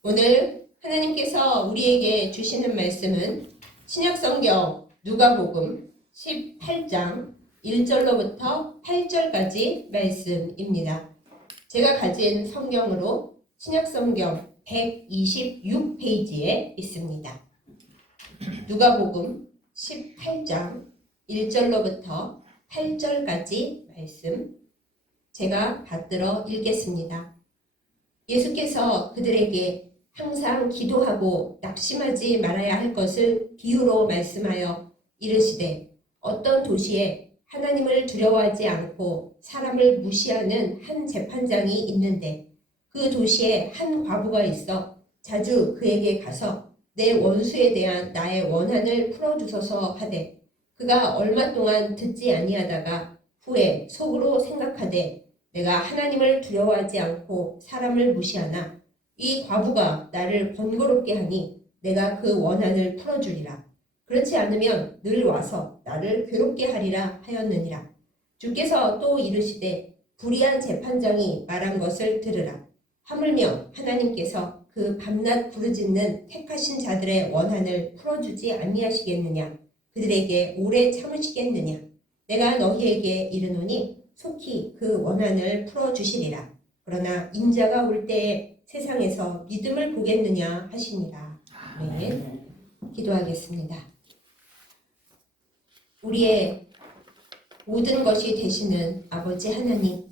오늘 하나님께서 우리에게 주시는 말씀은 신약성경 누가복음 18장 1절로부터 8절까지 말씀입니다. 제가 가진 성경으로 신약성경 126페이지에 있습니다. 누가복음 18장 1절로부터 8절까지 말씀 제가 받들어 읽겠습니다. 예수께서 그들에게 항상 기도하고 낙심하지 말아야 할 것을 비유로 말씀하여 이르시되 어떤 도시에 하나님을 두려워하지 않고 사람을 무시하는 한 재판장이 있는데 그 도시에 한 과부가 있어 자주 그에게 가서 내 원수에 대한 나의 원한을 풀어주소서 하되 그가 얼마 동안 듣지 아니하다가 후에 속으로 생각하되 내가 하나님을 두려워하지 않고 사람을 무시하나 이 과부가 나를 번거롭게 하니 내가 그 원한을 풀어주리라. 그렇지 않으면 늘 와서 나를 괴롭게 하리라 하였느니라. 주께서 또 이르시되 불의한 재판장이 말한 것을 들으라. 하물며 하나님께서 그 밤낮 부르짖는 택하신 자들의 원한을 풀어주지 아니하시겠느냐. 그들에게 오래 참으시겠느냐. 내가 너희에게 이르노니 속히 그 원한을 풀어주시리라. 그러나 인자가 올 때에 세상에서 믿음을 보겠느냐 하시니라. 아멘. 기도하겠습니다. 우리의 모든 것이 되시는 아버지 하나님,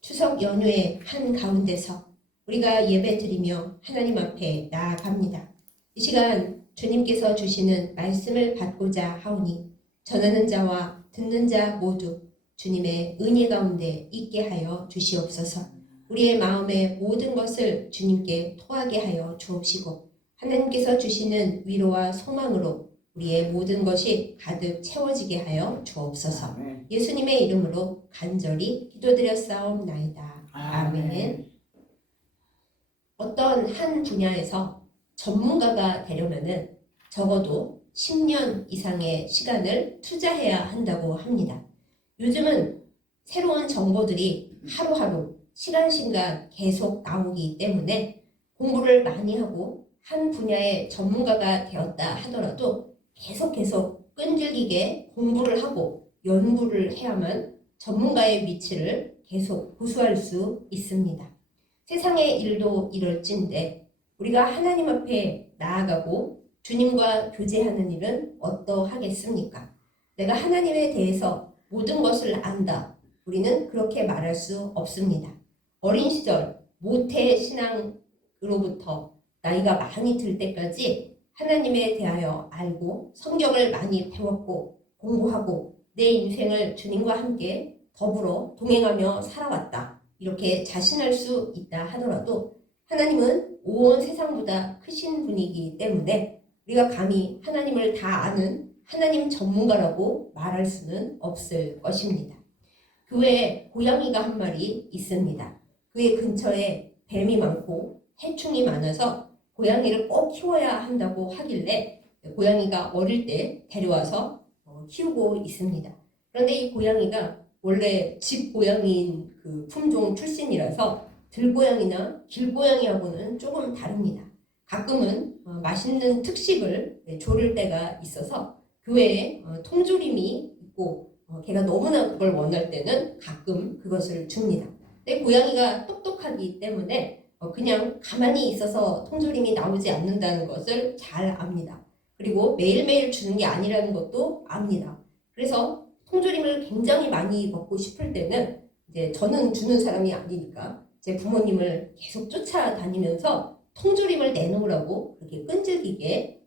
추석 연휴의 한가운데서 우리가 예배드리며 하나님 앞에 나아갑니다. 이 시간 주님께서 주시는 말씀을 받고자 하오니 전하는 자와 듣는 자 모두 주님의 은혜 가운데 있게 하여 주시옵소서. 우리의 마음의 모든 것을 주님께 토하게 하여 주옵시고 하나님께서 주시는 위로와 소망으로 우리의 모든 것이 가득 채워지게 하여 주옵소서. 예수님의 이름으로 간절히 기도드렸사옵나이다. 아멘. 어떤 한 분야에서 전문가가 되려면은 적어도 10년 이상의 시간을 투자해야 한다고 합니다. 요즘은 새로운 정보들이 하루하루 시간신간 계속 나오기 때문에 공부를 많이 하고 한 분야의 전문가가 되었다 하더라도 계속 끈질기게 공부를 하고 연구를 해야만 전문가의 위치를 계속 보수할 수 있습니다. 세상의 일도 이럴진데 우리가 하나님 앞에 나아가고 주님과 교제하는 일은 어떠하겠습니까? 내가 하나님에 대해서 모든 것을 안다. 우리는 그렇게 말할 수 없습니다. 어린 시절 모태 신앙으로부터 나이가 많이 들 때까지 하나님에 대하여 알고 성경을 많이 배웠고 공부하고 내 인생을 주님과 함께 더불어 동행하며 살아왔다. 이렇게 자신할 수 있다 하더라도 하나님은 온 세상보다 크신 분이기 때문에 우리가 감히 하나님을 다 아는 하나님 전문가라고 말할 수는 없을 것입니다. 교회에 고양이가 한 마리 있습니다. 그의 근처에 뱀이 많고 해충이 많아서 고양이를 꼭 키워야 한다고 하길래 고양이가 어릴 때 데려와서 키우고 있습니다. 그런데 이 고양이가 원래 집 고양이인 그 품종 출신이라서 들고양이나 길고양이하고는 조금 다릅니다. 가끔은 맛있는 특식을 조릴 때가 있어서 교회에 통조림이 있고 걔가 너무나 그걸 원할 때는 가끔 그것을 줍니다. 근데 고양이가 똑똑하기 때문에 그냥 가만히 있어서 통조림이 나오지 않는다는 것을 잘 압니다. 그리고 매일매일 주는 게 아니라는 것도 압니다. 그래서 통조림을 굉장히 많이 먹고 싶을 때는 이제 저는 주는 사람이 아니니까 제 부모님을 계속 쫓아다니면서 통조림을 내놓으라고 그렇게 끈질기게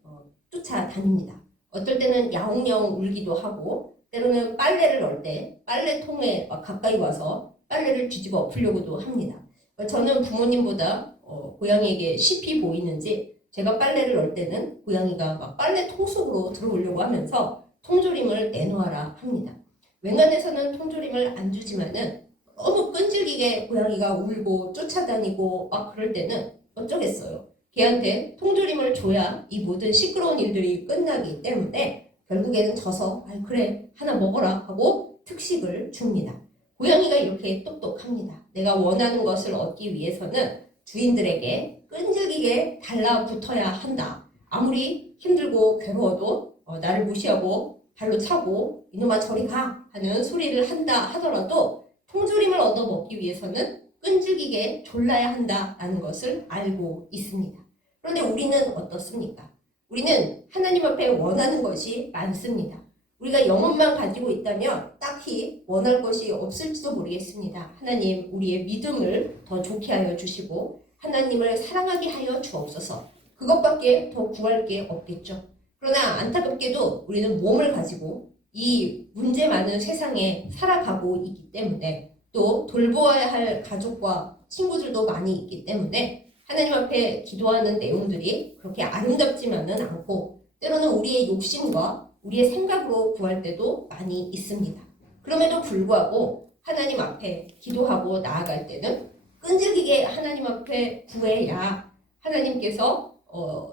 쫓아다닙니다. 어떨 때는 야옹야옹 울기도 하고 때로는 빨래를 넣을 때 빨래통에 가까이 와서 빨래를 뒤집어 엎으려고도 합니다. 저는 부모님보다 고양이에게 쉽이 보이는지 제가 빨래를 넣을 때는 고양이가 막 빨래통 속으로 들어오려고 하면서 통조림을 내놓아라 합니다. 웬간해서는 통조림을 안 주지만은 너무 끈질기게 고양이가 울고 쫓아다니고 막 그럴 때는 어쩌겠어요. 걔한테 통조림을 줘야 이 모든 시끄러운 일들이 끝나기 때문에 결국에는 져서 그래 하나 먹어라 하고 특식을 줍니다. 고양이가 이렇게 똑똑합니다. 내가 원하는 것을 얻기 위해서는 주인들에게 끈질기게 달라붙어야 한다. 아무리 힘들고 괴로워도 나를 무시하고 발로 차고 이놈아 저리 가 하는 소리를 한다 하더라도 통조림을 얻어먹기 위해서는 끈질기게 졸라야 한다라는 것을 알고 있습니다. 그런데 우리는 어떻습니까? 우리는 하나님 앞에 원하는 것이 많습니다. 우리가 영혼만 가지고 있다면 딱히 원할 것이 없을지도 모르겠습니다. 하나님 우리의 믿음을 더 좋게 하여 주시고 하나님을 사랑하게 하여 주옵소서. 그것밖에 더 구할 게 없겠죠. 그러나 안타깝게도 우리는 몸을 가지고 이 문제 많은 세상에 살아가고 있기 때문에 또 돌보아야 할 가족과 친구들도 많이 있기 때문에 하나님 앞에 기도하는 내용들이 그렇게 아름답지만은 않고 때로는 우리의 욕심과 우리의 생각으로 구할 때도 많이 있습니다. 그럼에도 불구하고 하나님 앞에 기도하고 나아갈 때는 끈질기게 하나님 앞에 구해야 하나님께서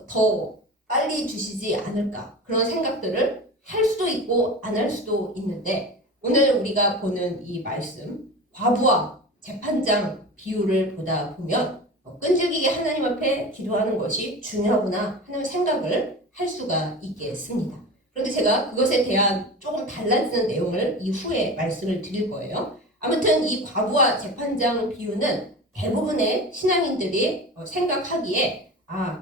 더 빨리 주시지 않을까 그런 생각들을 할 수도 있고 안 할 수도 있는데 오늘 우리가 보는 이 말씀 과부와 재판장 비유를 보다 보면 끈질기게 하나님 앞에 기도하는 것이 중요하구나 하는 생각을 할 수가 있겠습니다. 그런데 제가 그것에 대한 조금 달라지는 내용을 이후에 말씀을 드릴 거예요. 아무튼 이 과부와 재판장 비유는 대부분의 신앙인들이 생각하기에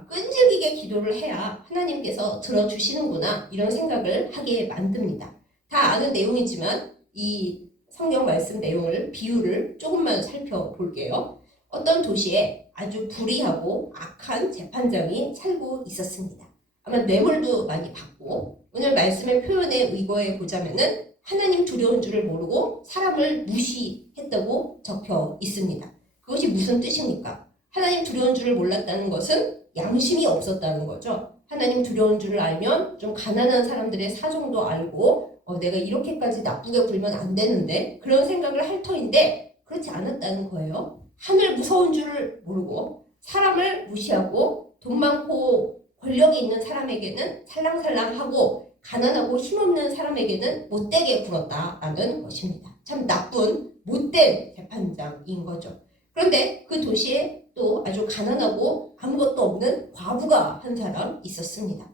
끈질기게 기도를 해야 하나님께서 들어주시는구나 이런 생각을 하게 만듭니다. 다 아는 내용이지만 이 성경 말씀 내용을 비유를 조금만 살펴볼게요. 어떤 도시에 아주 불의하고 악한 재판장이 살고 있었습니다. 아마 뇌물도 많이 받고 오늘 말씀의 표현에 의거해 보자면은 하나님 두려운 줄을 모르고 사람을 무시했다고 적혀 있습니다. 그것이 무슨 뜻입니까? 하나님 두려운 줄을 몰랐다는 것은 양심이 없었다는 거죠. 하나님 두려운 줄을 알면 좀 가난한 사람들의 사정도 알고 내가 이렇게까지 나쁘게 굴면 안 되는데 그런 생각을 할 터인데 그렇지 않았다는 거예요. 하늘 무서운 줄을 모르고 사람을 무시하고 돈 많고 권력이 있는 사람에게는 살랑살랑하고 가난하고 힘없는 사람에게는 못되게 굴었다라는 것입니다. 참 나쁜 못된 재판장인 거죠. 그런데 그 도시에 또 아주 가난하고 아무것도 없는 과부가 한 사람 있었습니다.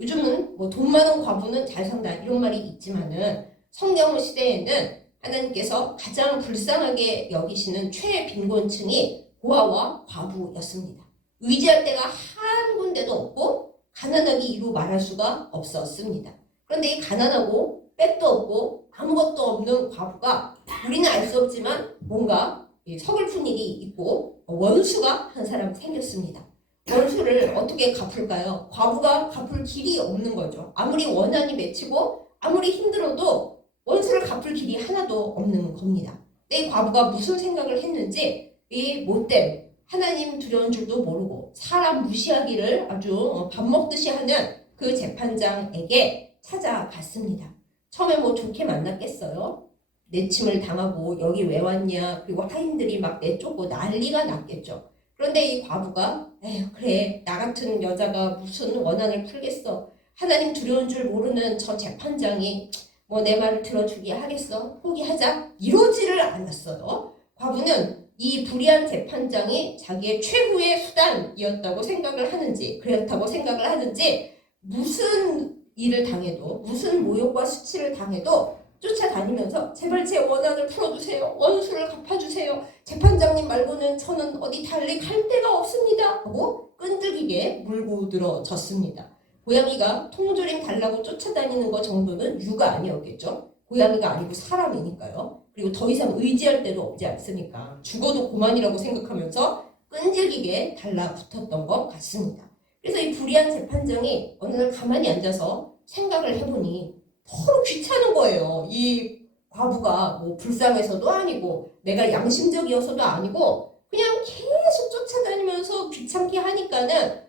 요즘은 뭐 돈 많은 과부는 잘 산다 이런 말이 있지만은 성경 시대에는 하나님께서 가장 불쌍하게 여기시는 최빈곤층이 고아와 과부였습니다. 의지할 데가 한 군데도 없고 가난하기 이루 말할 수가 없었습니다. 그런데 이 가난하고 백도 없고 아무것도 없는 과부가 우리는 알 수 없지만 뭔가 서글픈 일이 있고 원수가 한 사람 생겼습니다. 원수를 어떻게 갚을까요? 과부가 갚을 길이 없는 거죠. 아무리 원한이 맺히고 아무리 힘들어도 원수를 갚을 길이 하나도 없는 겁니다. 근데 이 과부가 무슨 생각을 했는지 이 못된 하나님 두려운 줄도 모르고 사람 무시하기를 아주 밥 먹듯이 하는 그 재판장에게 찾아갔습니다. 처음에 뭐 좋게 만났겠어요? 내침을 당하고 여기 왜 왔냐 그리고 하인들이 막 내쫓고 난리가 났겠죠. 그런데 이 과부가 에휴 그래 나 같은 여자가 무슨 원한을 풀겠어. 하나님 두려운 줄 모르는 저 재판장이 뭐 내 말을 들어주게 하겠어. 포기하자. 이러지를 않았어요. 과부는 이 불의한 재판장이 자기의 최후의 수단이었다고 생각을 하는지 그렇다고 생각을 하는지 무슨 일을 당해도 무슨 모욕과 수치를 당해도 쫓아다니면서 제발 제 원한을 풀어주세요. 원수를 갚아주세요. 재판장님 말고는 저는 어디 달리 갈 데가 없습니다. 하고 끈질기게 물고 들어졌습니다. 고양이가 통조림 달라고 쫓아다니는 것 정도는 유가 아니었겠죠. 고양이가 아니고 사람이니까요. 그리고 더 이상 의지할 데도 없지 않습니까? 죽어도 고만이라고 생각하면서 끈질기게 달라붙었던 것 같습니다. 그래서 이 불의한 재판장이 어느 날 가만히 앉아서 생각을 해보니 서로 귀찮은 거예요. 이 과부가 뭐 불쌍해서도 아니고 내가 양심적이어서도 아니고 그냥 계속 쫓아다니면서 귀찮게 하니까는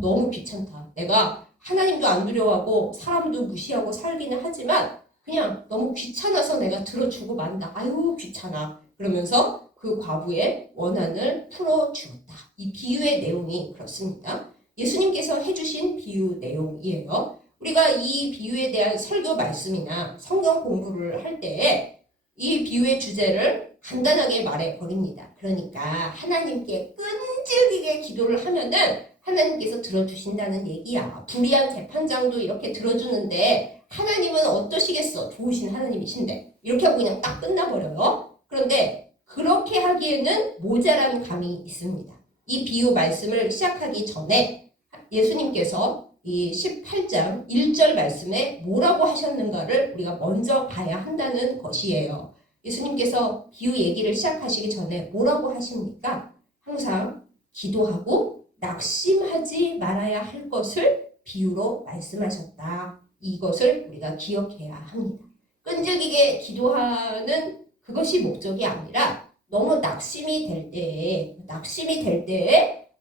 너무 귀찮다. 내가 하나님도 안 두려워하고 사람도 무시하고 살기는 하지만 그냥 너무 귀찮아서 내가 들어주고 만다. 아유 귀찮아. 그러면서 그 과부의 원한을 풀어주었다. 이 비유의 내용이 그렇습니다. 예수님께서 해주신 비유 내용이에요. 우리가 이 비유에 대한 설교 말씀이나 성경 공부를 할 때에 이 비유의 주제를 간단하게 말해 버립니다. 그러니까 하나님께 끈질기게 기도를 하면은 하나님께서 들어주신다는 얘기야. 불의한 재판장도 이렇게 들어주는데 하나님은 어떠시겠어? 좋으신 하나님이신데. 이렇게 하고 그냥 딱 끝나버려요. 그런데 그렇게 하기에는 모자란 감이 있습니다. 이 비유 말씀을 시작하기 전에 예수님께서 이 18장 1절 말씀에 뭐라고 하셨는가를 우리가 먼저 봐야 한다는 것이에요. 예수님께서 비유 얘기를 시작하시기 전에 뭐라고 하십니까? 항상 기도하고 낙심하지 말아야 할 것을 비유로 말씀하셨다. 이것을 우리가 기억해야 합니다. 끈질기게 기도하는 그것이 목적이 아니라 너무 낙심이 될 때에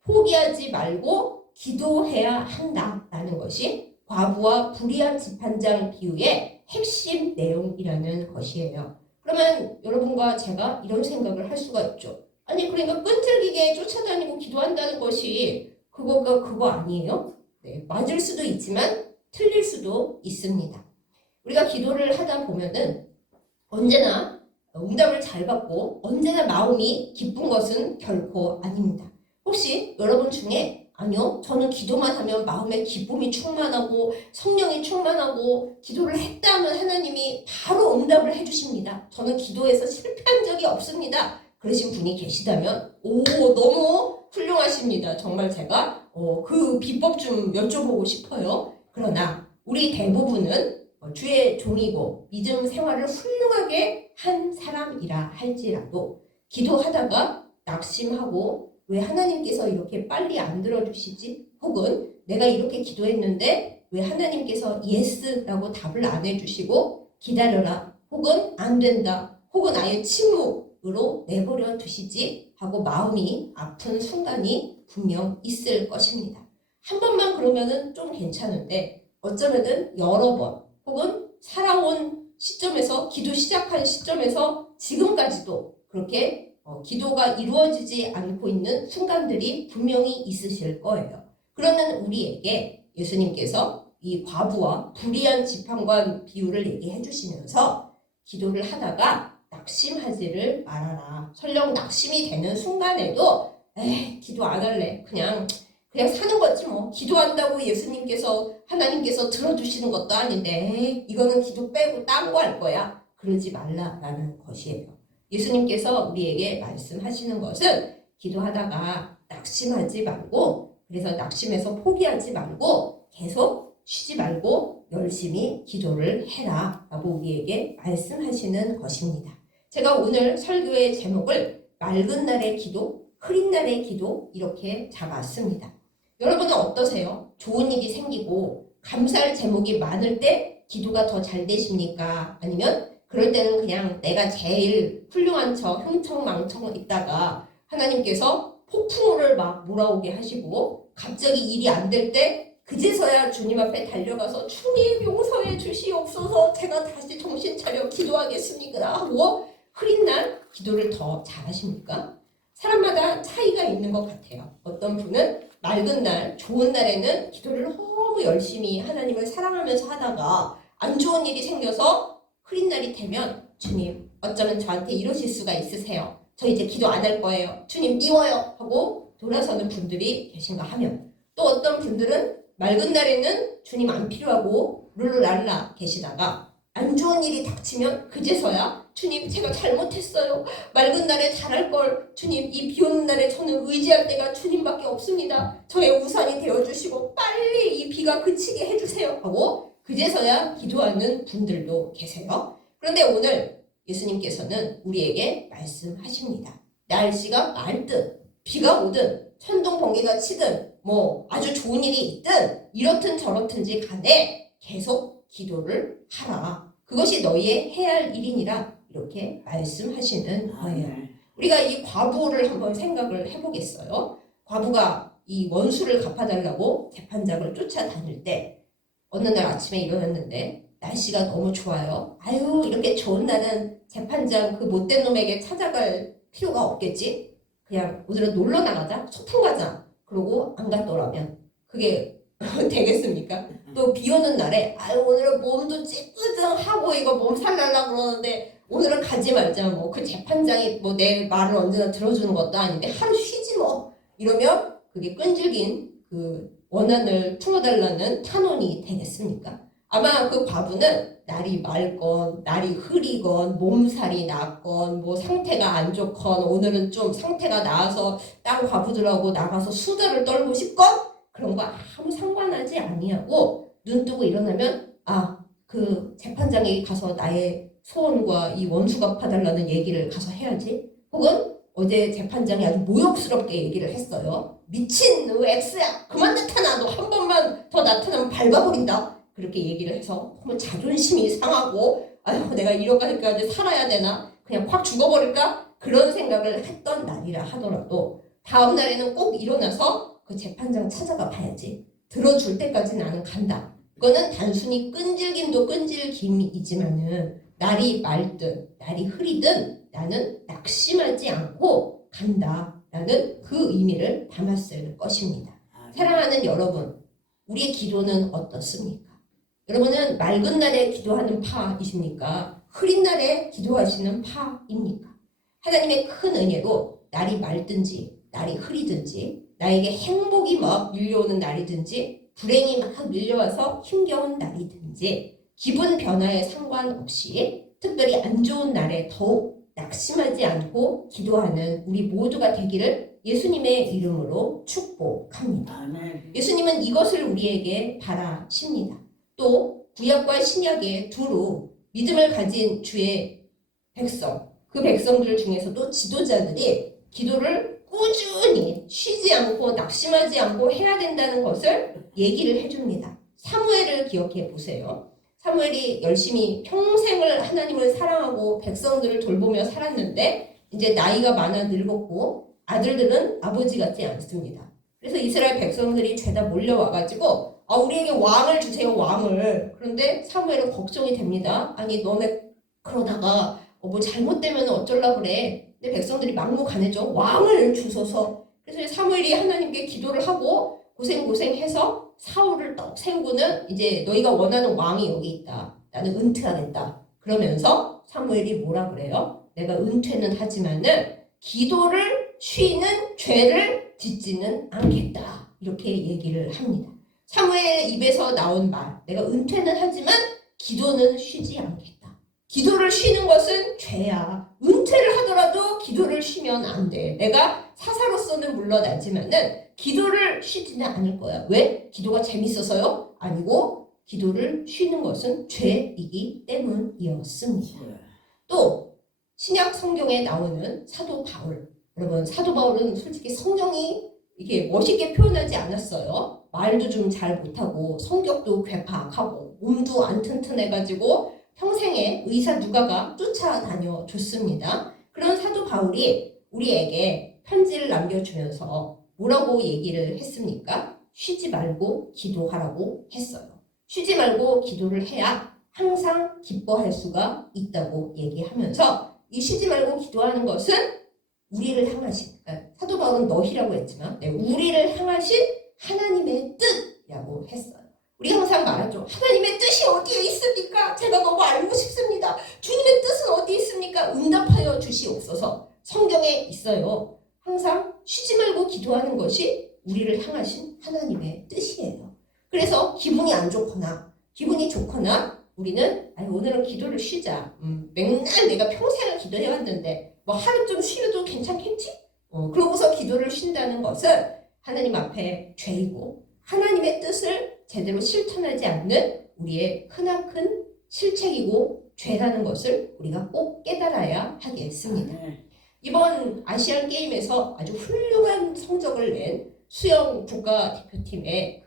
포기하지 말고 기도해야 한다라는 것이 과부와 불의한 재판장 비유의 핵심 내용이라는 것이에요. 그러면 여러분과 제가 이런 생각을 할 수가 있죠. 아니 그러니까 끈질기게 쫓아다니고 기도한다는 것이 그거 아니에요? 네, 맞을 수도 있지만 틀릴 수도 있습니다. 우리가 기도를 하다 보면은 언제나 응답을 잘 받고 언제나 마음이 기쁜 것은 결코 아닙니다. 혹시 여러분 중에 아니요, 저는 기도만 하면 마음에 기쁨이 충만하고 성령이 충만하고 기도를 했다 하면 하나님이 바로 응답을 해주십니다. 저는 기도에서 실패한 적이 없습니다. 그러신 분이 계시다면 너무 훌륭하십니다. 정말 제가 그 비법 좀 여쭤보고 싶어요. 그러나 우리 대부분은 주의 종이고 믿음 생활을 훌륭하게 한 사람이라 할지라도 기도하다가 낙심하고 왜 하나님께서 이렇게 빨리 안 들어주시지? 혹은 내가 이렇게 기도했는데 왜 하나님께서 예스라고 답을 안 해주시고 기다려라 혹은 안 된다 혹은 아예 침묵으로 내버려 두시지 하고 마음이 아픈 순간이 분명 있을 것입니다. 한 번만 그러면은 좀 괜찮은데 어쩌면은 여러 번 혹은 살아온 시점에서 기도 시작한 시점에서 지금까지도 그렇게 기도가 이루어지지 않고 있는 순간들이 분명히 있으실 거예요. 그러면 우리에게 예수님께서 이 과부와 불의한 지판관 비유를 얘기해 주시면서 기도를 하다가 낙심하지를 말아라. 설령 낙심이 되는 순간에도 기도 안 할래. 그냥 사는 거지 뭐. 기도한다고 예수님께서 하나님께서 들어주시는 것도 아닌데 이거는 기도 빼고 딴 거 할 거야. 그러지 말라라는 것이에요. 예수님께서 우리에게 말씀하시는 것은 기도하다가 낙심하지 말고 그래서 낙심해서 포기하지 말고 계속 쉬지 말고 열심히 기도를 해라 라고 우리에게 말씀하시는 것입니다. 제가 오늘 설교의 제목을 맑은 날의 기도, 흐린 날의 기도 이렇게 잡았습니다. 여러분은 어떠세요? 좋은 일이 생기고 감사할 제목이 많을 때 기도가 더 잘 되십니까? 아니면 그럴 때는 그냥 내가 제일 훌륭한 척 흥청망청 있다가 하나님께서 폭풍우를 막 몰아오게 하시고 갑자기 일이 안 될 때 그제서야 주님 앞에 달려가서 주님 용서해 주시옵소서 제가 다시 정신 차려 기도하겠습니다 하고 흐린 날 기도를 더 잘하십니까? 사람마다 차이가 있는 것 같아요. 어떤 분은 맑은 날, 좋은 날에는 기도를 너무 열심히 하나님을 사랑하면서 하다가 안 좋은 일이 생겨서 흐린 날이 되면 주님 어쩌면 저한테 이러실 수가 있으세요. 저 이제 기도 안 할 거예요. 주님 미워요 하고 돌아서는 분들이 계신가 하면 또 어떤 분들은 맑은 날에는 주님 안 필요하고 룰루랄라 계시다가 안 좋은 일이 닥치면 그제서야 주님 제가 잘못했어요. 맑은 날에 잘할 걸 주님 이 비 오는 날에 저는 의지할 때가 주님밖에 없습니다. 저의 우산이 되어주시고 빨리 이 비가 그치게 해주세요 하고 그제서야 기도하는 분들도 계세요. 그런데 오늘 예수님께서는 우리에게 말씀하십니다. 날씨가 맑든 비가 오든 천둥 번개가 치든 뭐 아주 좋은 일이 있든 이렇든 저렇든지 간에 계속 기도를 하라. 그것이 너희의 해야 할 일이니라 이렇게 말씀하시는 거예요. 우리가 이 과부를 한번 생각을 해보겠어요. 과부가 이 원수를 갚아달라고 재판장을 쫓아다닐 때 어느 날 아침에 일어났는데 날씨가 너무 좋아요. 아유 이렇게 좋은 날은 재판장 그 못된 놈에게 찾아갈 필요가 없겠지. 그냥 오늘은 놀러 나가자. 소풍 가자. 그러고 안 갔더라면 그게 되겠습니까? 또 비 오는 날에 아유 오늘은 몸도 찌뿌둥하고 이거 몸살 날라 그러는데 오늘은 가지 말자. 뭐 그 재판장이 뭐 내 말을 언제나 들어주는 것도 아닌데 하루 쉬지 뭐. 이러면 그게 끈질긴 그 원한을 품어달라는 탄원이 되겠습니까? 아마 그 과부는 날이 맑건 날이 흐리건 몸살이 났건 뭐 상태가 안 좋건 오늘은 좀 상태가 나아서 딴 과부들하고 나가서 수다를 떨고 싶건 그런 거 아무 상관하지 아니하고 눈 뜨고 일어나면 그 재판장에 가서 나의 소원과 이 원수 갚아달라는 얘기를 가서 해야지. 혹은 어제 재판장이 아주 모욕스럽게 얘기를 했어요. 미친 너 X야. 그만 나타나. 너 한 번만 더 나타나면 밟아버린다. 그렇게 얘기를 해서 자존심이 상하고 아휴 내가 이렇게까지 살아야 되나? 그냥 확 죽어버릴까? 그런 생각을 했던 날이라 하더라도 다음 날에는 꼭 일어나서 그 재판장 찾아가 봐야지. 들어줄 때까지 나는 간다. 그거는 단순히 끈질김도 끈질김이지만은 날이 맑든 날이 흐리든 나는 낙심하지 않고 간다라는 그 의미를 담았을 것입니다. 사랑하는 여러분, 우리의 기도는 어떻습니까? 여러분은 맑은 날에 기도하는 파이십니까? 흐린 날에 기도하시는 파입니까? 하나님의 큰 은혜로 날이 맑든지 날이 흐리든지 나에게 행복이 막 밀려오는 날이든지 불행이 막 밀려와서 힘겨운 날이든지 기분 변화에 상관없이 특별히 안 좋은 날에 더욱 낙심하지 않고 기도하는 우리 모두가 되기를 예수님의 이름으로 축복합니다. 아멘. 예수님은 이것을 우리에게 바라십니다. 또 구약과 신약의 두루 믿음을 가진 주의 백성, 그 백성들 중에서도 지도자들이 기도를 꾸준히 쉬지 않고 낙심하지 않고 해야 된다는 것을 얘기를 해줍니다. 사무엘을 기억해 보세요. 사무엘이 열심히 평생을 하나님을 사랑하고 백성들을 돌보며 살았는데 이제 나이가 많아 늙었고 아들들은 아버지 같지 않습니다. 그래서 이스라엘 백성들이 죄다 몰려와가지고 우리에게 왕을 주세요, 왕을. 그런데 사무엘은 걱정이 됩니다. 아니 너네 그러다가 뭐 잘못되면 어쩌려고 그래. 근데 백성들이 막무가내죠. 왕을 주소서. 그래서 사무엘이 하나님께 기도를 하고 고생해서 사울을 떡 세우고는 이제 너희가 원하는 왕이 여기 있다. 나는 은퇴하겠다. 그러면서 사무엘이 뭐라 그래요? 내가 은퇴는 하지만은 기도를 쉬는 죄를 짓지는 않겠다. 이렇게 얘기를 합니다. 사무엘의 입에서 나온 말, 내가 은퇴는 하지만 기도는 쉬지 않겠다. 기도를 쉬는 것은 죄야. 은퇴를 하더라도 기도를 쉬면 안 돼. 내가 사사로서는 물러나지만은 기도를 쉬지는 않을 거야. 왜? 기도가 재밌어서요? 아니고 기도를 쉬는 것은 죄이기 때문이었습니다. 또 신약 성경에 나오는 사도 바울. 여러분 사도 바울은 솔직히 성경이 이게 멋있게 표현하지 않았어요. 말도 좀 잘 못하고 성격도 괴팍하고 몸도 안 튼튼해가지고 평생에 의사 누가가 쫓아다녀 줬습니다. 그런 사도 바울이 우리에게 편지를 남겨주면서 뭐라고 얘기를 했습니까? 쉬지 말고 기도하라고 했어요. 쉬지 말고 기도를 해야 항상 기뻐할 수가 있다고 얘기하면서 이 쉬지 말고 기도하는 것은 우리를 향하신, 그러니까 사도 바울은 너희라고 했지만 우리를 향하신 하나님의 뜻이라고 했어요. 우리가 항상 말하죠. 하나님의 뜻이 어디에 있습니까? 제가 너무 알고 싶습니다. 주님의 뜻은 어디 있습니까? 응답하여 주시옵소서. 성경에 있어요. 항상 쉬지 말고 기도하는 것이 우리를 향하신 하나님의 뜻이에요. 그래서 기분이 안 좋거나 기분이 좋거나 우리는 오늘은 기도를 쉬자. 맨날 내가 평생을 기도해왔는데 뭐 하루 좀 쉬어도 괜찮겠지? 그러고서 기도를 쉰다는 것은 하나님 앞에 죄이고 하나님의 뜻을 제대로 실천하지 않는 우리의 크나큰 실책이고 죄라는 것을 우리가 꼭 깨달아야 하겠습니다. 이번 아시안 게임에서 아주 훌륭한 성적을 낸 수영 국가대표팀의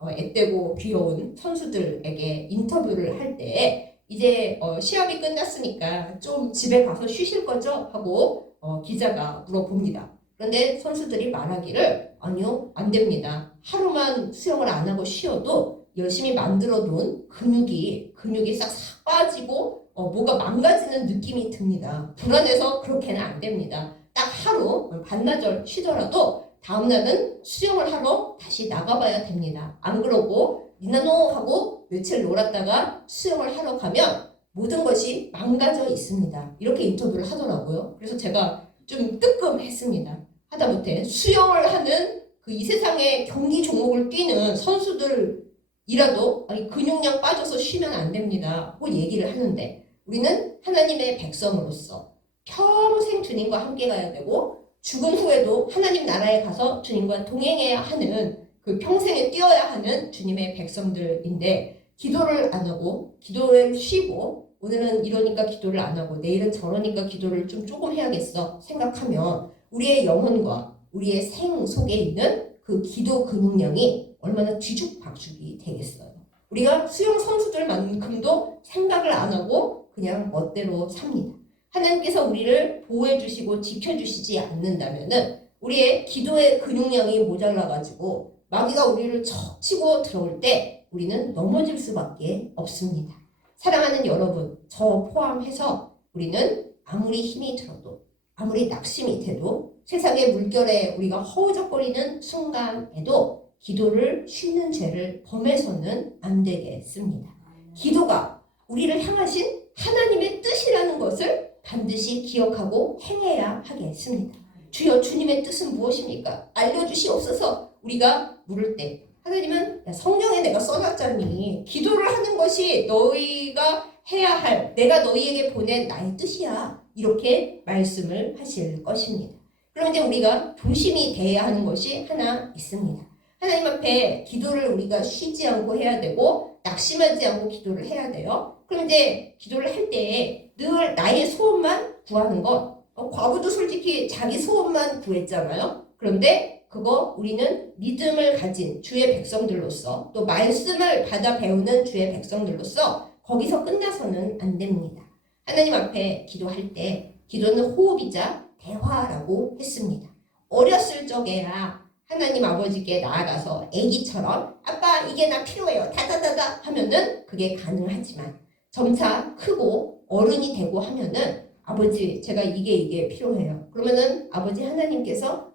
앳되고 귀여운 선수들에게 인터뷰를 할 때 이제 시합이 끝났으니까 좀 집에 가서 쉬실 거죠? 하고 기자가 물어봅니다. 그런데 선수들이 말하기를 아니요, 안 됩니다. 하루만 수영을 안 하고 쉬어도 열심히 만들어 놓은 근육이 싹 빠지고 뭐가 망가지는 느낌이 듭니다. 불안해서 그렇게는 안 됩니다. 딱 하루 반나절 쉬더라도 다음날은 수영을 하러 다시 나가봐야 됩니다. 안 그러고 니나노 하고 며칠 놀았다가 수영을 하러 가면 모든 것이 망가져 있습니다. 이렇게 인터뷰를 하더라고요. 그래서 제가 좀 뜨끔했습니다. 하다못해 수영을 하는 그 이 세상의 경기 종목을 뛰는 선수들이라도 아니 근육량 빠져서 쉬면 안 됩니다. 고 얘기를 하는데 우리는 하나님의 백성으로서 평생 주님과 함께 가야 되고 죽은 후에도 하나님 나라에 가서 주님과 동행해야 하는 그 평생에 뛰어야 하는 주님의 백성들인데 기도를 안 하고 기도를 쉬고 오늘은 이러니까 기도를 안 하고 내일은 저러니까 기도를 좀 조금 해야겠어 생각하면 우리의 영혼과 우리의 생 속에 있는 그 기도 근육량이 얼마나 뒤죽박죽이 되겠어요. 우리가 수영 선수들만큼도 생각을 안 하고 그냥 멋대로 삽니다. 하나님께서 우리를 보호해 주시고 지켜주시지 않는다면은 우리의 기도의 근육량이 모자라가지고 마귀가 우리를 척 치고 들어올 때 우리는 넘어질 수밖에 없습니다. 사랑하는 여러분, 저 포함해서 우리는 아무리 힘이 들어도 아무리 낙심이 돼도 세상의 물결에 우리가 허우적거리는 순간에도 기도를 쉬는 죄를 범해서는 안 되겠습니다. 기도가 우리를 향하신 하나님의 뜻이라는 것을 반드시 기억하고 행해야 하겠습니다. 주여 주님의 뜻은 무엇입니까? 알려주시옵소서. 우리가 물을 때 하나님은 성경에 내가 써놨잖니 기도를 하는 것이 너희가 해야 할 내가 너희에게 보낸 나의 뜻이야. 이렇게 말씀을 하실 것입니다. 그럼 이제 우리가 조심히 대해야 하는 것이 하나 있습니다. 하나님 앞에 기도를 우리가 쉬지 않고 해야 되고 낙심하지 않고 기도를 해야 돼요. 그럼 이제 기도를 할 때 늘 나의 소원만 구하는 것 과부도 솔직히 자기 소원만 구했잖아요. 그런데 그거 우리는 믿음을 가진 주의 백성들로서 또 말씀을 받아 배우는 주의 백성들로서 거기서 끝나서는 안 됩니다. 하나님 앞에 기도할 때 기도는 호흡이자 대화라고 했습니다. 어렸을 적에야 하나님 아버지께 나아가서 아기처럼 아빠 이게 나 필요해요 다다다다 하면은 그게 가능하지만 점차 크고 어른이 되고 하면은 아버지 제가 이게 필요해요. 그러면은 아버지 하나님께서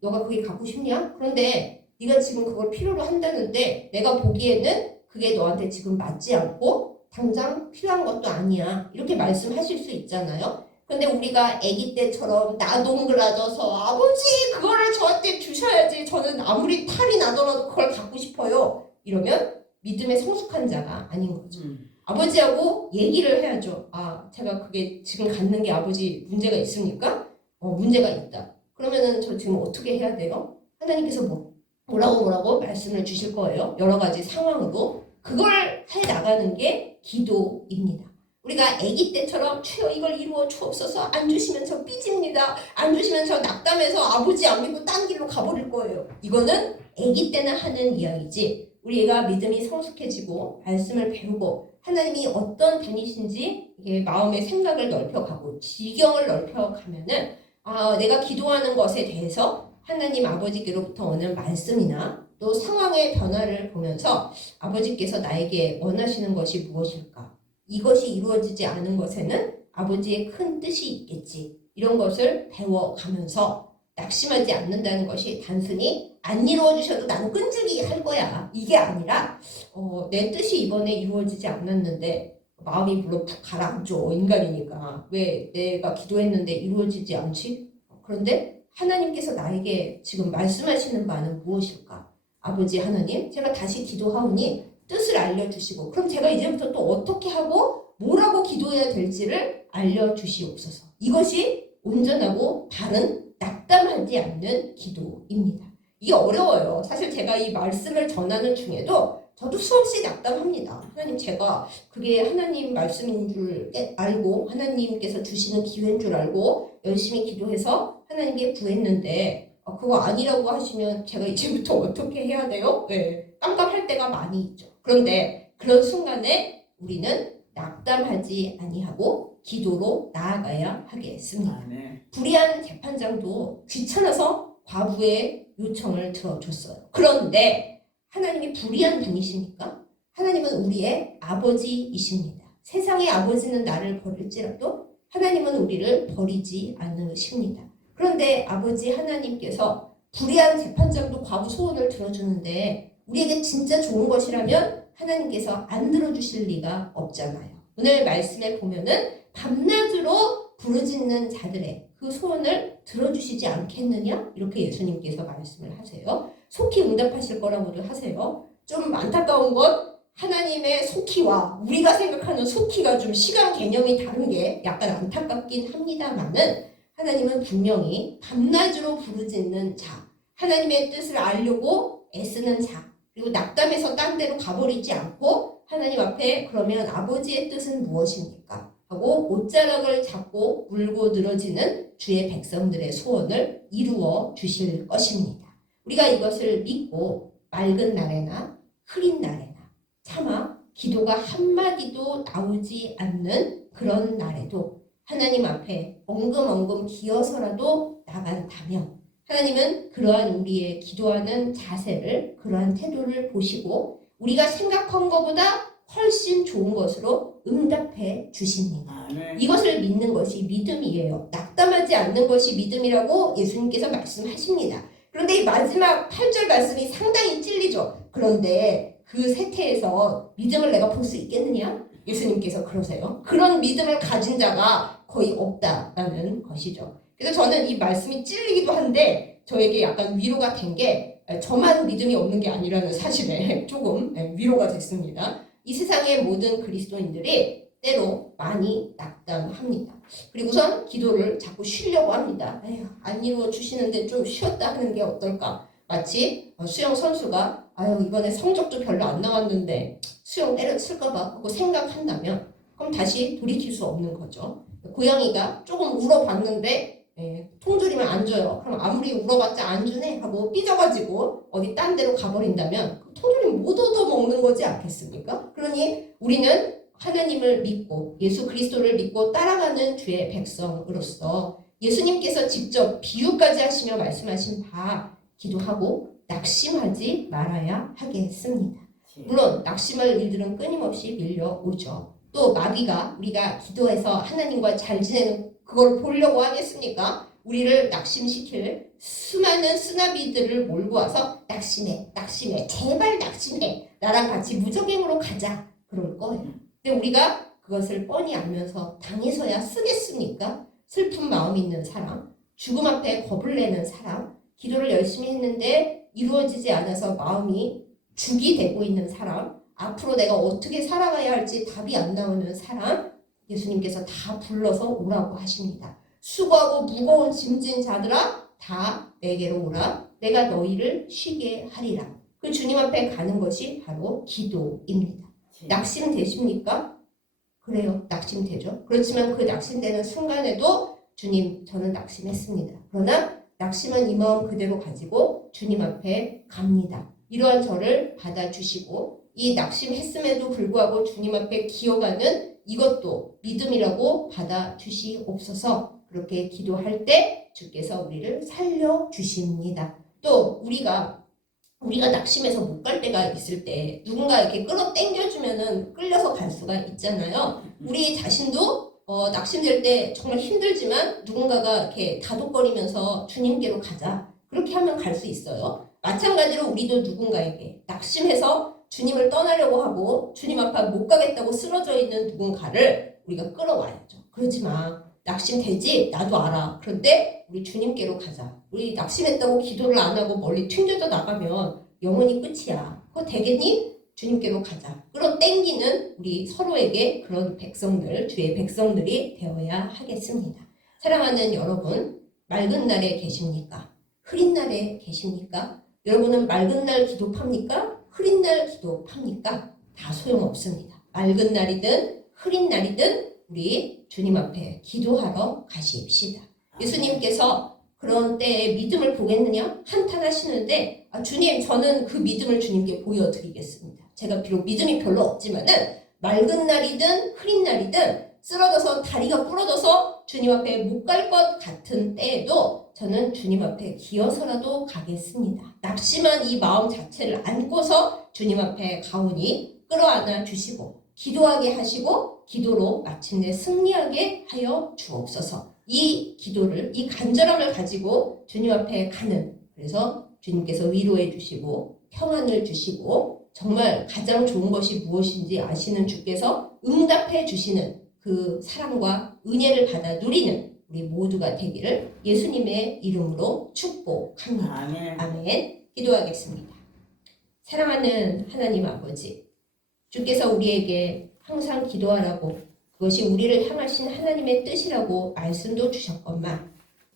너가 그게 갖고 싶냐? 그런데 네가 지금 그걸 필요로 한다는데 내가 보기에는 그게 너한테 지금 맞지 않고 당장 필요한 것도 아니야. 이렇게 말씀하실 수 있잖아요. 근데 우리가 아기 때처럼 나동그라져서 아버지 그거를 저한테 주셔야지 저는 아무리 탈이 나더라도 그걸 갖고 싶어요. 이러면 믿음의 성숙한 자가 아닌 거죠. 아버지하고 얘기를 해야죠. 아 제가 그게 지금 갖는 게 아버지 문제가 있습니까? 문제가 있다. 그러면은 저 지금 어떻게 해야 돼요? 하나님께서 뭐라고 말씀을 주실 거예요. 여러 가지 상황으로 그걸 해 나가는 게 기도입니다. 우리가 아기 때처럼 주여 이걸 이루어 주옵소서 안 주시면 저 삐집니다. 안 주시면 저 낙담해서 아버지 안 믿고 딴 길로 가버릴 거예요. 이거는 아기 때나 하는 이야기지 우리가 믿음이 성숙해지고 말씀을 배우고 하나님이 어떤 분이신지 마음의 생각을 넓혀가고 지경을 넓혀가면은 내가 기도하는 것에 대해서 하나님 아버지께로부터 오는 말씀이나 또 상황의 변화를 보면서 아버지께서 나에게 원하시는 것이 무엇일까? 이것이 이루어지지 않은 것에는 아버지의 큰 뜻이 있겠지. 이런 것을 배워가면서 낙심하지 않는다는 것이 단순히 안 이루어주셔도 나는 끈질기 할 거야. 이게 아니라 내 뜻이 이번에 이루어지지 않았는데 마음이 물론 푹 가라앉죠. 인간이니까. 왜 내가 기도했는데 이루어지지 않지? 그런데 하나님께서 나에게 지금 말씀하시는 바는 무엇일까? 아버지 하나님, 제가 다시 기도하오니 뜻을 알려주시고 그럼 제가 이제부터 또 어떻게 하고 뭐라고 기도해야 될지를 알려주시옵소서. 이것이 온전하고 바른 낙담하지 않는 기도입니다. 이게 어려워요. 사실 제가 이 말씀을 전하는 중에도 저도 수없이 낙담합니다. 하나님 제가 그게 하나님 말씀인 줄 알고 하나님께서 주시는 기회인 줄 알고 열심히 기도해서 하나님께 구했는데 그거 아니라고 하시면 제가 이제부터 어떻게 해야 돼요? 네, 깜깜할 때가 많이 있죠. 그런데 그런 순간에 우리는 낙담하지 아니하고 기도로 나아가야 하겠습니다. 불의한 재판장도 귀찮아서 과부의 요청을 들어줬어요. 그런데 하나님이 불의한 분이십니까? 하나님은 우리의 아버지이십니다. 세상의 아버지는 나를 버릴지라도 하나님은 우리를 버리지 않으십니다. 그런데 아버지 하나님께서 불의한 재판장도 과부 소원을 들어주는데 우리에게 진짜 좋은 것이라면 하나님께서 안 들어주실 리가 없잖아요. 오늘 말씀에 보면은 밤낮으로 부르짖는 자들의 그 소원을 들어주시지 않겠느냐? 이렇게 예수님께서 말씀을 하세요. 속히 응답하실 거라고도 하세요. 좀 안타까운 건 하나님의 속히와 우리가 생각하는 속히가 좀 시간 개념이 다른 게 약간 안타깝긴 합니다만은 하나님은 분명히 밤낮으로 부르짖는 자, 하나님의 뜻을 알려고 애쓰는 자, 그리고 낙담해서 딴 데로 가버리지 않고 하나님 앞에 그러면 아버지의 뜻은 무엇입니까? 하고 옷자락을 잡고 물고 늘어지는 주의 백성들의 소원을 이루어 주실 것입니다. 우리가 이것을 믿고 맑은 날에나 흐린 날에나 차마 기도가 한마디도 나오지 않는 그런 날에도 하나님 앞에 엉금엉금 기어서라도 나간다면 하나님은 그러한 우리의 기도하는 자세를, 그러한 태도를 보시고 우리가 생각한 것보다 훨씬 좋은 것으로 응답해 주십니다. 이것을 믿는 것이 믿음이에요. 낙담하지 않는 것이 믿음이라고 예수님께서 말씀하십니다. 그런데 이 마지막 8절 말씀이 상당히 찔리죠. 그런데 그 세태에서 믿음을 내가 볼 수 있겠느냐? 예수님께서 그러세요. 그런 믿음을 가진 자가 거의 없다라는 것이죠. 그래서 저는 이 말씀이 찔리기도 한데 저에게 약간 위로가 된 게 저만 믿음이 없는 게 아니라는 사실에 조금 위로가 됐습니다. 이 세상의 모든 그리스도인들이 때로 많이 낙담합니다. 그리고선 기도를 자꾸 쉬려고 합니다. 에휴, 안 이루어 주시는데 좀 쉬었다 하는 게 어떨까? 마치 수영 선수가 아유 이번에 성적도 별로 안 나왔는데 수영 때려칠까봐 하고 생각한다면 그럼 다시 돌이킬 수 없는 거죠. 고양이가 조금 울어봤는데 통조림을 안 줘요. 그럼 아무리 울어봤자 안 주네 하고 삐져가지고 어디 딴 데로 가버린다면 통조림 못 얻어먹는 거지 않겠습니까? 그러니 우리는 하나님을 믿고 예수 그리스도를 믿고 따라가는 주의 백성으로서 예수님께서 직접 비유까지 하시며 말씀하신 바 기도하고 낙심하지 말아야 하겠습니다. 물론 낙심할 일들은 끊임없이 밀려오죠. 또 마귀가 우리가 기도해서 하나님과 잘 지내는 그걸 보려고 하겠습니까? 우리를 낙심시킬 수많은 쓰나미들을 몰고 와서 낙심해, 제발 낙심해, 나랑 같이 무적행으로 가자 그럴 거예요. 근데 우리가 그것을 뻔히 알면서 당해서야 쓰겠습니까? 슬픈 마음 있는 사람, 죽음 앞에 겁을 내는 사람, 기도를 열심히 했는데 이루어지지 않아서 마음이 죽이 되고 있는 사람, 앞으로 내가 어떻게 살아가야 할지 답이 안 나오는 사람, 예수님께서 다 불러서 오라고 하십니다. 수고하고 무거운 짐진 자들아 다 내게로 오라. 내가 너희를 쉬게 하리라. 그 주님 앞에 가는 것이 바로 기도입니다. 낙심되십니까? 그래요. 낙심되죠. 그렇지만 그 낙심되는 순간에도 주님 저는 낙심했습니다. 그러나 낙심한 이 마음 그대로 가지고 주님 앞에 갑니다. 이러한 저를 받아주시고 이 낙심했음에도 불구하고 주님 앞에 기어가는 이것도 믿음이라고 받아주시옵소서. 그렇게 기도할 때 주께서 우리를 살려주십니다. 또 우리가 낙심해서 못 갈 때가 있을 때 누군가 이렇게 끌어당겨주면은 끌려서 갈 수가 있잖아요. 우리 자신도 낙심될 때 정말 힘들지만 누군가가 이렇게 다독거리면서 주님께로 가자. 그렇게 하면 갈 수 있어요. 마찬가지로 우리도 누군가에게 낙심해서 주님을 떠나려고 하고 주님 앞에 못 가겠다고 쓰러져 있는 누군가를 우리가 끌어와야죠. 그러지 마. 낙심되지? 나도 알아. 그런데 우리 주님께로 가자. 우리 낙심했다고 기도를 안 하고 멀리 튕겨져 나가면 영원히 끝이야. 그거 되겠니? 주님께로 가자. 끌어당기는 우리 서로에게 그런 백성들, 주의 백성들이 되어야 하겠습니다. 사랑하는 여러분, 맑은 날에 계십니까? 흐린 날에 계십니까? 여러분은 맑은 날 기도 팝니까? 흐린 날 기도 팝니까? 다 소용없습니다. 맑은 날이든 흐린 날이든 우리 주님 앞에 기도하러 가십시다. 예수님께서 그런 때에 믿음을 보겠느냐? 한탄하시는데 주님 저는 그 믿음을 주님께 보여드리겠습니다. 제가 비록 믿음이 별로 없지만은 맑은 날이든 흐린 날이든 쓰러져서 다리가 부러져서 주님 앞에 못 갈 것 같은 때에도 저는 주님 앞에 기어서라도 가겠습니다. 낙심한 이 마음 자체를 안고서 주님 앞에 가오니 끌어안아 주시고 기도하게 하시고 기도로 마침내 승리하게 하여 주옵소서. 이 기도를, 이 간절함을 가지고 주님 앞에 가는, 그래서 주님께서 위로해 주시고 평안을 주시고 정말 가장 좋은 것이 무엇인지 아시는 주께서 응답해 주시는 그 사랑과 은혜를 받아 누리는 우리 모두가 되기를 예수님의 이름으로 축복합니다. 아멘. 아멘. 기도하겠습니다. 사랑하는 하나님 아버지, 주께서 우리에게 항상 기도하라고, 그것이 우리를 향하신 하나님의 뜻이라고 말씀도 주셨건만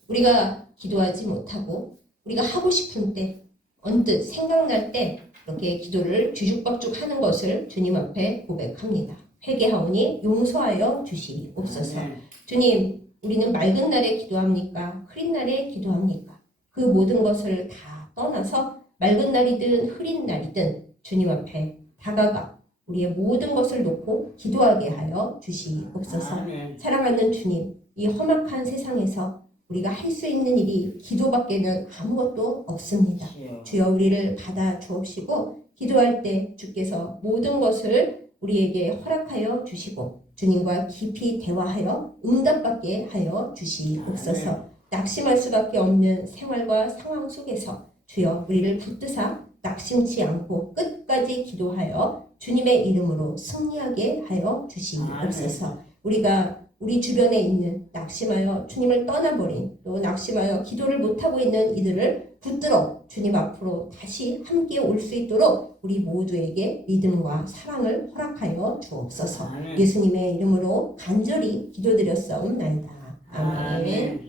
우리가 기도하지 못하고 우리가 하고 싶은 때 언뜻 생각날 때 이렇게 기도를 주죽박죽 하는 것을 주님 앞에 고백합니다. 회개하오니 용서하여 주시옵소서. 아멘. 주님, 우리는 맑은 날에 기도합니까? 흐린 날에 기도합니까? 그 모든 것을 다 떠나서 맑은 날이든 흐린 날이든 주님 앞에 다가가 우리의 모든 것을 놓고 기도하게 하여 주시옵소서. 아멘. 사랑하는 주님, 이 험악한 세상에서 우리가 할 수 있는 일이 기도밖에는 아무것도 없습니다. 주여 우리를 받아 주옵시고 기도할 때 주께서 모든 것을 우리에게 허락하여 주시고 주님과 깊이 대화하여 응답받게 하여 주시옵소서. 낙심할 수밖에 없는 생활과 상황 속에서 주여 우리를 붙드사 낙심치 않고 끝까지 기도하여 주님의 이름으로 승리하게 하여 주시옵소서. 우리가 우리 주변에 있는 낙심하여 주님을 떠나버린, 또 낙심하여 기도를 못하고 있는 이들을 붙들어 주님 앞으로 다시 함께 올 수 있도록 우리 모두에게 믿음과 사랑을 허락하여 주옵소서. 예수님의 이름으로 간절히 기도드렸사옵나이다. 아멘.